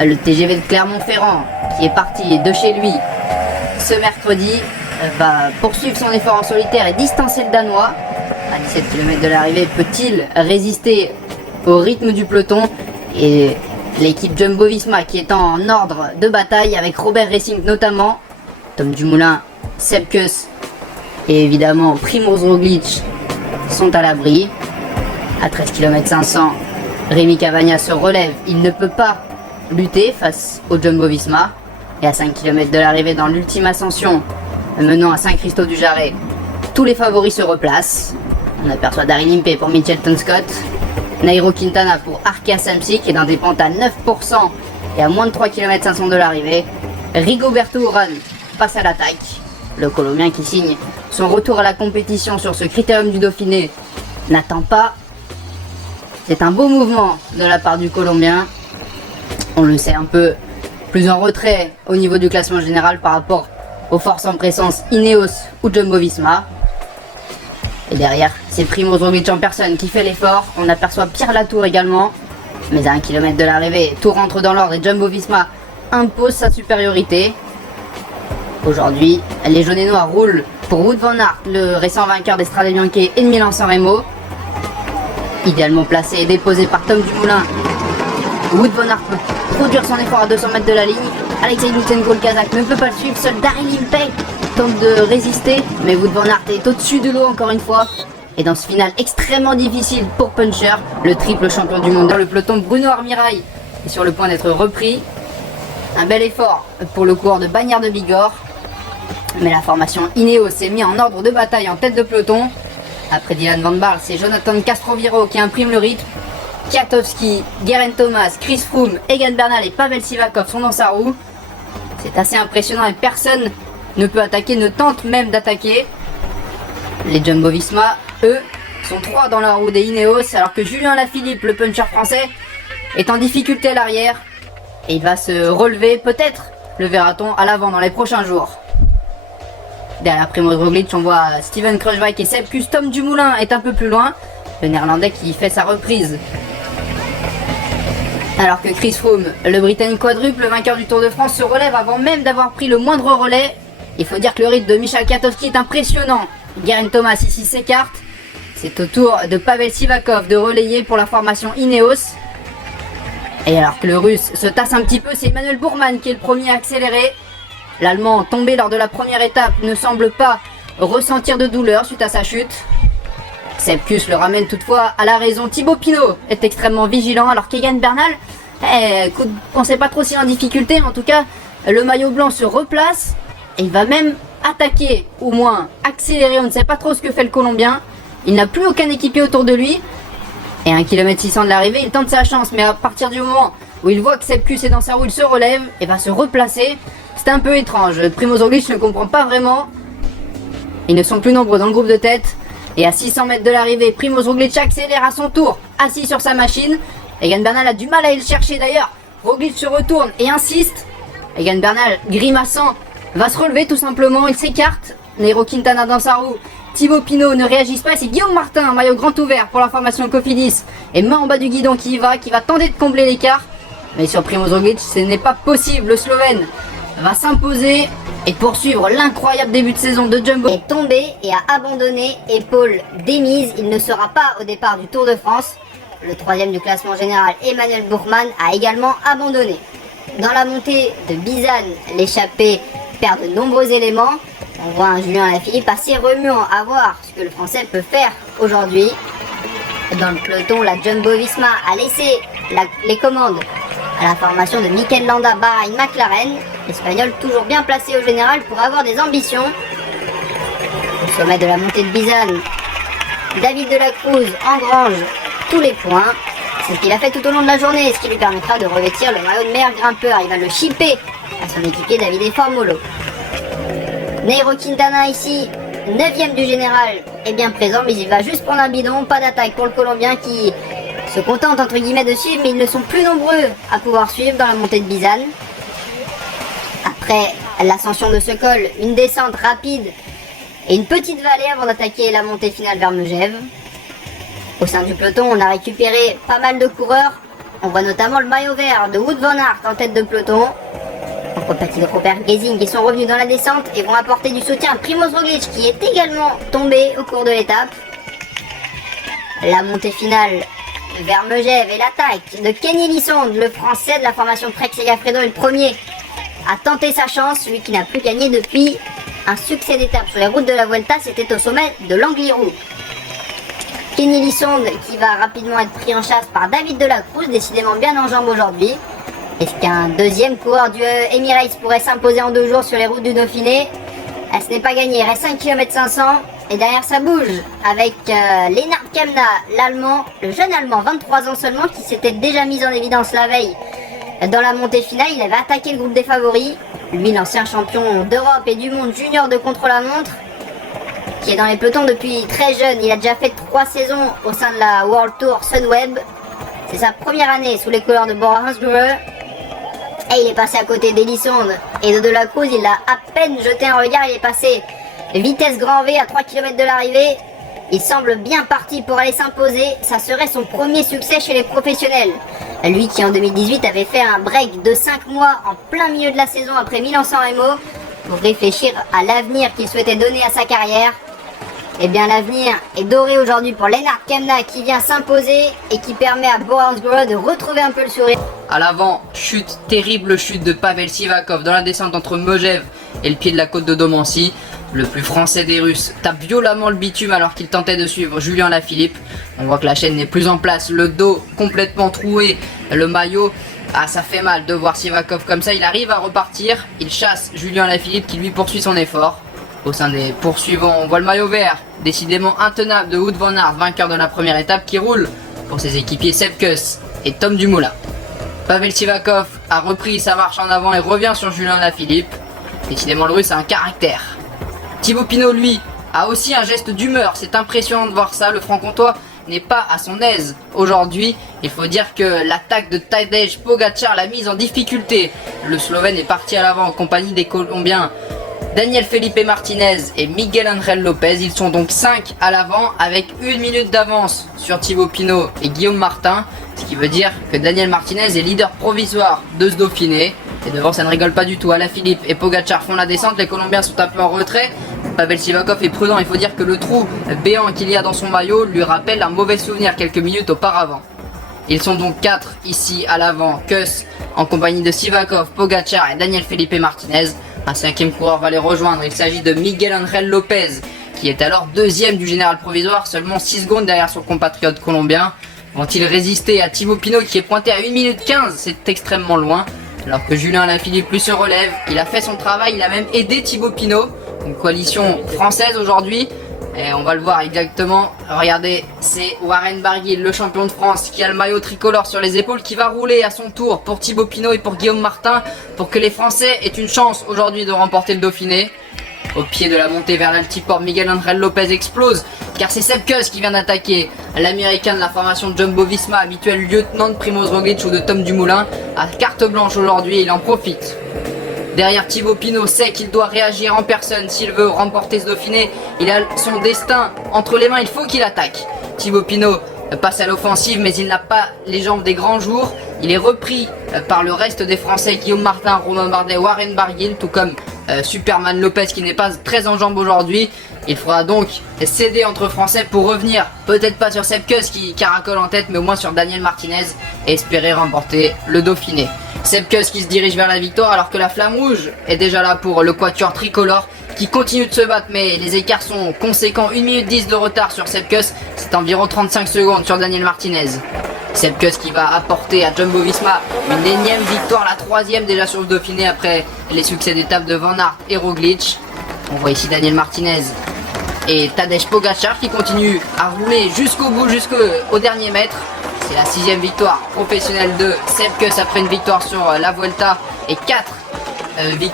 Le TGV de Clermont-Ferrand, qui est parti de chez lui ce mercredi, va poursuivre son effort en solitaire et distancer le Danois. À 17 km de l'arrivée, peut-il résister au rythme du peloton? Et l'équipe Jumbo-Visma qui est en ordre de bataille avec Robert Racing notamment, Tom Dumoulin, Sepp Kuss et évidemment Primož Roglič sont à l'abri. À 13 km 500, Rémi Cavagna se relève, il ne peut pas lutter face au Jumbo-Visma. Et à 5 km de l'arrivée dans l'ultime ascension menant à Saint-Christophe-du-Jarret, tous les favoris se replacent. On aperçoit Daryl Impey pour Mitchelton Scott, Nairo Quintana pour Arkea Samsic qui est dans des pentes à 9% et à moins de 3 km 500 de l'arrivée. Rigoberto Urán passe à l'attaque. Le Colombien qui signe son retour à la compétition sur ce critérium du Dauphiné n'attend pas. C'est un beau mouvement de la part du Colombien. On le sait, un peu plus en retrait au niveau du classement général par rapport aux forces en présence Ineos ou Jumbo-Visma. Et derrière, c'est Primož Roglič en personne qui fait l'effort. On aperçoit Pierre Latour également. Mais à 1 km de l'arrivée, tout rentre dans l'ordre et Jumbo-Visma impose sa supériorité. Aujourd'hui, les jaunes et noirs roulent pour Wout van Aert, le récent vainqueur des Strade Bianche et de Milan-San Remo. Idéalement placé et déposé par Tom Dumoulin, Wout van Aert peut produire son effort à 200 mètres de la ligne. Alexei Lutsenko, le Kazakh, ne peut pas le suivre. Seul Daryl Impey tente de résister, mais Wout van Aert est au-dessus de l'eau encore une fois. Et dans ce final extrêmement difficile pour Puncher, le triple champion du monde dans le peloton, Bruno Armirail est sur le point d'être repris. Un bel effort pour le coureur de Bagnères de Bigorre. Mais la formation Ineos s'est mis en ordre de bataille en tête de peloton. Après Dylan Van Baarle, c'est Jonathan Castroviro qui imprime le rythme. Kwiatkowski, Geraint Thomas, Chris Froome, Egan Bernal et Pavel Sivakov sont dans sa roue. C'est assez impressionnant et personne ne peut attaquer, ne tente même d'attaquer. Les Jumbo-Visma, eux, sont 3 dans la roue des Ineos, alors que Julien Lafilippe, le puncher français, est en difficulté à l'arrière. Et il va se relever, peut-être le verra-t-on à l'avant dans les prochains jours. Derrière Primož Roglič, on voit Steven Kruijswijk et Sepp Kuss. Tom Dumoulin est un peu plus loin, le néerlandais qui fait sa reprise. Alors que Chris Froome, le Britannique quadruple vainqueur du Tour de France, se relève avant même d'avoir pris le moindre relais. Il faut dire que le rythme de Michał Kwiatkowski est impressionnant. Geraint Thomas ici s'écarte. C'est au tour de Pavel Sivakov de relayer pour la formation Ineos. Et alors que le russe se tasse un petit peu, c'est Emmanuel Buurman qui est le premier à accélérer. L'Allemand, tombé lors de la première étape, ne semble pas ressentir de douleur suite à sa chute. Sepp Kuss le ramène toutefois à la raison. Thibaut Pinot est extrêmement vigilant alors qu'Egan Bernal, on ne sait pas trop s'il est en difficulté, mais en tout cas, le maillot blanc se replace et il va même attaquer, ou moins accélérer, on ne sait pas trop ce que fait le Colombien. Il n'a plus aucun équipier autour de lui. Et à 1 km 600 de l'arrivée, il tente sa chance, mais à partir du moment où il voit que Sepp Kuss est dans sa roue, il se relève et va se replacer. C'est un peu étrange, Primož Roglič ne comprend pas vraiment. Ils ne sont plus nombreux dans le groupe de tête. Et à 600 mètres de l'arrivée, Primož Roglič accélère à son tour, assis sur sa machine. Egan Bernal a du mal à aller le chercher d'ailleurs. Roglič se retourne et insiste. Egan Bernal, grimaçant, va se relever tout simplement, il s'écarte. Nairo Quintana dans sa roue. Thibaut Pinot ne réagit pas, c'est Guillaume Martin, maillot grand ouvert pour la formation Cofidis. Et main en bas du guidon qui va tenter de combler l'écart. Mais sur Primož Roglič, ce n'est pas possible, le Slovène va s'imposer et poursuivre l'incroyable début de saison de Jumbo. Est tombé et a abandonné, épaule démise, il ne sera pas au départ du Tour de France. Le troisième du classement général, Emmanuel Buurman, a également abandonné. Dans la montée de Bizane, l'échappée perd de nombreux éléments. On voit un Julien Lafilippe assez remuant à voir ce que le Français peut faire aujourd'hui. Dans le peloton, la Jumbo-Visma a laissé les commandes à la formation de Mikel Landa, Bahrain, McLaren. L'Espagnol toujours bien placé au général pour avoir des ambitions. Au sommet de la montée de Bizane, David de la Cruz engrange tous les points. C'est ce qu'il a fait tout au long de la journée, ce qui lui permettra de revêtir le maillot de meilleur grimpeur. Il va le chipper à son équipier Davide Formolo. Nairo Quintana ici, 9ème du général, est bien présent, mais il va juste prendre un bidon. Pas d'attaque pour le Colombien qui se contente entre guillemets de suivre, mais ils ne sont plus nombreux à pouvoir suivre dans la montée de Bizane. Après l'ascension de ce col, une descente rapide et une petite vallée avant d'attaquer la montée finale vers Megève. Au sein du peloton, on a récupéré pas mal de coureurs. On voit notamment le maillot vert de Wout van Aert en tête de peloton. En compagnie de Robert Gesing qui sont revenus dans la descente et vont apporter du soutien à Primož Roglič qui est également tombé au cours de l'étape. La montée finale vers Megève et l'attaque de Kenny Elissonde, le français de la formation Trek Segafredo, est le premier à tenter sa chance, lui qui n'a plus gagné depuis un succès d'étape sur les routes de la Vuelta, c'était au sommet de l'Angliru. Kenny Elissonde qui va rapidement être pris en chasse par David de la Cruz, décidément bien en jambes aujourd'hui. Est-ce qu'un deuxième coureur du Emirates pourrait s'imposer en 2 jours sur les routes du Dauphiné? Ce n'est pas gagné, il reste 5 km 500 et derrière ça bouge avec Lennart Kämna, l'Allemand, le jeune Allemand, 23 ans seulement, qui s'était déjà mis en évidence la veille dans la montée finale. Il avait attaqué le groupe des favoris, lui l'ancien champion d'Europe et du monde junior de contre-la-montre, qui est dans les pelotons depuis très jeune. Il a déjà fait 3 saisons au sein de la World Tour Sunweb. C'est sa première année sous les couleurs de Bora Hansgrohe. Et il est passé à côté d'Elissonde et de la Cruz. Il a à peine jeté un regard. Il est passé vitesse grand V à 3 km de l'arrivée. Il semble bien parti pour aller s'imposer. Ça serait son premier succès chez les professionnels. Lui qui en 2018 avait fait un break de 5 mois en plein milieu de la saison après Milan-San Remo pour réfléchir à l'avenir qu'il souhaitait donner à sa carrière. Eh bien l'avenir est doré aujourd'hui pour Lennart Kämna qui vient s'imposer et qui permet à Bora Hansgrohe de retrouver un peu le sourire. À l'avant, terrible chute de Pavel Sivakov dans la descente entre Megève et le pied de la côte de Domancy. Le plus français des Russes tape violemment le bitume alors qu'il tentait de suivre Julien Lafilippe. On voit que la chaîne n'est plus en place, le dos complètement troué, le maillot. Ah, ça fait mal de voir Sivakov comme ça. Il arrive à repartir, il chasse Julien Lafilippe qui lui poursuit son effort. Au sein des poursuivants, on voit le maillot vert, décidément intenable, de Wout van Aert, vainqueur de la première étape, qui roule pour ses équipiers Sepp Kuss et Tom Dumoulin. Pavel Sivakov a repris sa marche en avant et revient sur Julien Lafilippe. Décidément, le Russe a un caractère. Thibaut Pinot, lui, a aussi un geste d'humeur. C'est impressionnant de voir ça. Le franc-comtois n'est pas à son aise aujourd'hui. Il faut dire que l'attaque de Tadej Pogačar l'a mise en difficulté. Le Slovène est parti à l'avant en compagnie des Colombiens Daniel Felipe Martinez et Miguel Angel Lopez. Ils sont donc 5 à l'avant avec 1 minute d'avance sur Thibaut Pinot et Guillaume Martin. Ce qui veut dire que Daniel Martinez est leader provisoire de ce Dauphiné. Et devant, ça ne rigole pas du tout. Alaphilippe et Pogačar font la descente. Les Colombiens sont un peu en retrait. Pavel Sivakov est prudent. Il faut dire que le trou béant qu'il y a dans son maillot lui rappelle un mauvais souvenir quelques minutes auparavant. Ils sont donc 4 ici à l'avant. Kuss en compagnie de Sivakov, Pogačar et Daniel Felipe Martinez. Un 5e coureur va les rejoindre. Il s'agit de Miguel Angel Lopez, qui est alors 2e du général provisoire, seulement 6 secondes derrière son compatriote colombien. Vont-ils résister à Thibaut Pinot qui est pointé à 1 minute 15? C'est extrêmement loin. Alors que Julien Lafilippe lui se relève, il a fait son travail, il a même aidé Thibaut Pinot. Une coalition française aujourd'hui. Et on va le voir exactement. Regardez, c'est Warren Barguil, le champion de France, qui a le maillot tricolore sur les épaules, qui va rouler à son tour pour Thibaut Pinot et pour Guillaume Martin, pour que les Français aient une chance aujourd'hui de remporter le Dauphiné. Au pied de la montée vers l'altiport, Miguel Angel Lopez explose, car c'est Sepp Kuss qui vient d'attaquer l'américain de la formation Jumbo Visma, habituel lieutenant de Primož Roglič ou de Tom Dumoulin, à carte blanche aujourd'hui et il en profite. Derrière, Thibaut Pinot sait qu'il doit réagir en personne s'il veut remporter ce Dauphiné. Il a son destin entre les mains, il faut qu'il attaque. Thibaut Pinot passe à l'offensive mais il n'a pas les jambes des grands jours. Il est repris par le reste des Français, Guillaume Martin, Romain Bardet, Warren Barguil, tout comme Superman Lopez qui n'est pas très en jambes aujourd'hui. Il faudra donc céder entre Français pour revenir, peut-être pas sur Sepp Kuss qui caracole en tête, mais au moins sur Daniel Martinez et espérer remporter le Dauphiné. Sepp Kuss qui se dirige vers la victoire alors que la flamme rouge est déjà là pour le quatuor tricolore qui continue de se battre, mais les écarts sont conséquents. 1 minute 10 de retard sur Sepp Kuss, c'est environ 35 secondes sur Daniel Martinez. Sepp Kuss qui va apporter à Jumbo Visma une énième victoire, la 3e déjà sur le Dauphiné après les succès d'étape de Van Aert et Roglič. On voit ici Daniel Martinez et Tadej Pogačar qui continuent à rouler jusqu'au bout, jusqu'au dernier mètre. C'est la 6e victoire professionnelle de Sepp Kuss après une victoire sur la Vuelta et 4 victoires